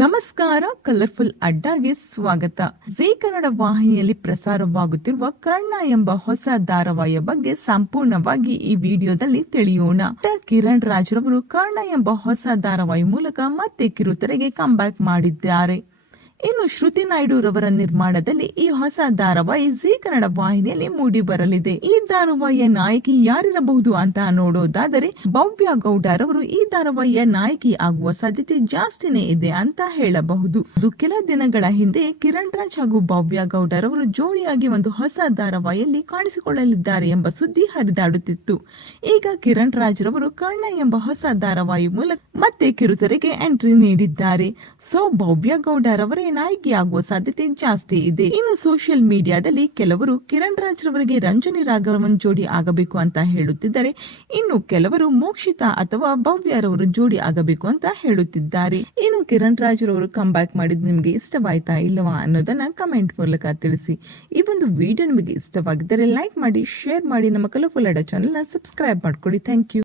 ನಮಸ್ಕಾರ, ಕಲರ್ಫುಲ್ ಅಡ್ಡಾಗೆ ಸ್ವಾಗತ. ಜೀ ಕನ್ನಡ ವಾಹಿನಿಯಲ್ಲಿ ಪ್ರಸಾರವಾಗುತ್ತಿರುವ ಕರ್ಣ ಎಂಬ ಹೊಸ ಧಾರಾವಾಹಿಯ ಬಗ್ಗೆ ಸಂಪೂರ್ಣವಾಗಿ ಈ ವಿಡಿಯೋದಲ್ಲಿ ತಿಳಿಯೋಣ. ಕಿರಣ್ ರಾಜ್ ರವರು ಕರ್ಣ ಎಂಬ ಹೊಸ ಧಾರಾವಾಹಿ ಮೂಲಕ ಮತ್ತೆ ಕಿರುತೆರೆಗೆ ಕಂಬ್ಯಾಕ್ ಮಾಡಿದ್ದಾರೆ. ಇನ್ನು ಶ್ರುತಿ ನಾಯ್ಡು ರವರ ನಿರ್ಮಾಣದಲ್ಲಿ ಈ ಹೊಸ ಧಾರಾವಾಹಿ ಜೀ ಕನ್ನಡ ವಾಹಿನಿಯಲ್ಲಿ ಮೂಡಿ ಬರಲಿದೆ. ಈ ಧಾರಾವಾಹಿಯ ನಾಯಕಿ ಯಾರಿರಬಹುದು ಅಂತ ನೋಡೋದಾದರೆ ಭವ್ಯ ಗೌಡ ರವರು ಈ ಧಾರಾವಾಹಿಯ ನಾಯಕಿ ಆಗುವ ಸಾಧ್ಯತೆ ಜಾಸ್ತಿನೇ ಇದೆ ಅಂತ ಹೇಳಬಹುದು. ಅದು ಕೆಲ ದಿನಗಳ ಹಿಂದೆ ಕಿರಣ್ ರಾಜ್ ಹಾಗೂ ಭವ್ಯ ಗೌಡ ರವರು ಜೋಡಿಯಾಗಿ ಒಂದು ಹೊಸ ಧಾರಾವಾಹಿಯಲ್ಲಿ ಕಾಣಿಸಿಕೊಳ್ಳಲಿದ್ದಾರೆ ಎಂಬ ಸುದ್ದಿ ಹರಿದಾಡುತ್ತಿತ್ತು. ಈಗ ಕಿರಣ್ ರಾಜ್ ರವರು ಕರ್ಣ ಎಂಬ ಹೊಸ ಧಾರಾವಾಹಿ ಮೂಲಕ ಮತ್ತೆ ಕಿರುತೆರೆಗೆ ಎಂಟ್ರಿ ನೀಡಿದ್ದಾರೆ. ಸೊ ಭವ್ಯ ಗೌಡ ರವರೇ ನಾಯಕಿ ಆಗುವ ಸಾಧ್ಯತೆ ಜಾಸ್ತಿ ಇದೆ. ಇನ್ನು ಸೋಷಿಯಲ್ ಮೀಡಿಯಾದಲ್ಲಿ ಕೆಲವರು ಕಿರಣ್ ರಾಜ್ ರವರಿಗೆ ರಂಜನಿ ರಾಘವನ್ ಜೋಡಿ ಆಗಬೇಕು ಅಂತ ಹೇಳುತ್ತಿದ್ದಾರೆ. ಇನ್ನು ಕೆಲವರು ಮೋಕ್ಷಿತಾ ಅಥವಾ ಭವ್ಯ ರವರು ಜೋಡಿ ಆಗಬೇಕು ಅಂತ ಹೇಳುತ್ತಿದ್ದಾರೆ. ಇನ್ನು ಕಿರಣ್ ರಾಜ್ ರವರು ಕಂಬ್ಯಾಕ್ ಮಾಡಿದ್ದು ನಿಮಗೆ ಇಷ್ಟವಾಯ್ತಾ ಇಲ್ಲವಾ ಅನ್ನೋದನ್ನ ಕಮೆಂಟ್ ಮೂಲಕ ತಿಳಿಸಿ. ಈ ಒಂದು ವಿಡಿಯೋ ನಿಮಗೆ ಇಷ್ಟವಾಗಿದ್ದರೆ ಲೈಕ್ ಮಾಡಿ, ಶೇರ್ ಮಾಡಿ, ನಮ್ಮ ಕಲರ್ಫುಲ್ ಅಡ್ಡ ಚಾನೆಲ್ ನ ಸಬ್ಸ್ಕ್ರೈಬ್ ಮಾಡ್ಕೊಳ್ಳಿ. Thank you.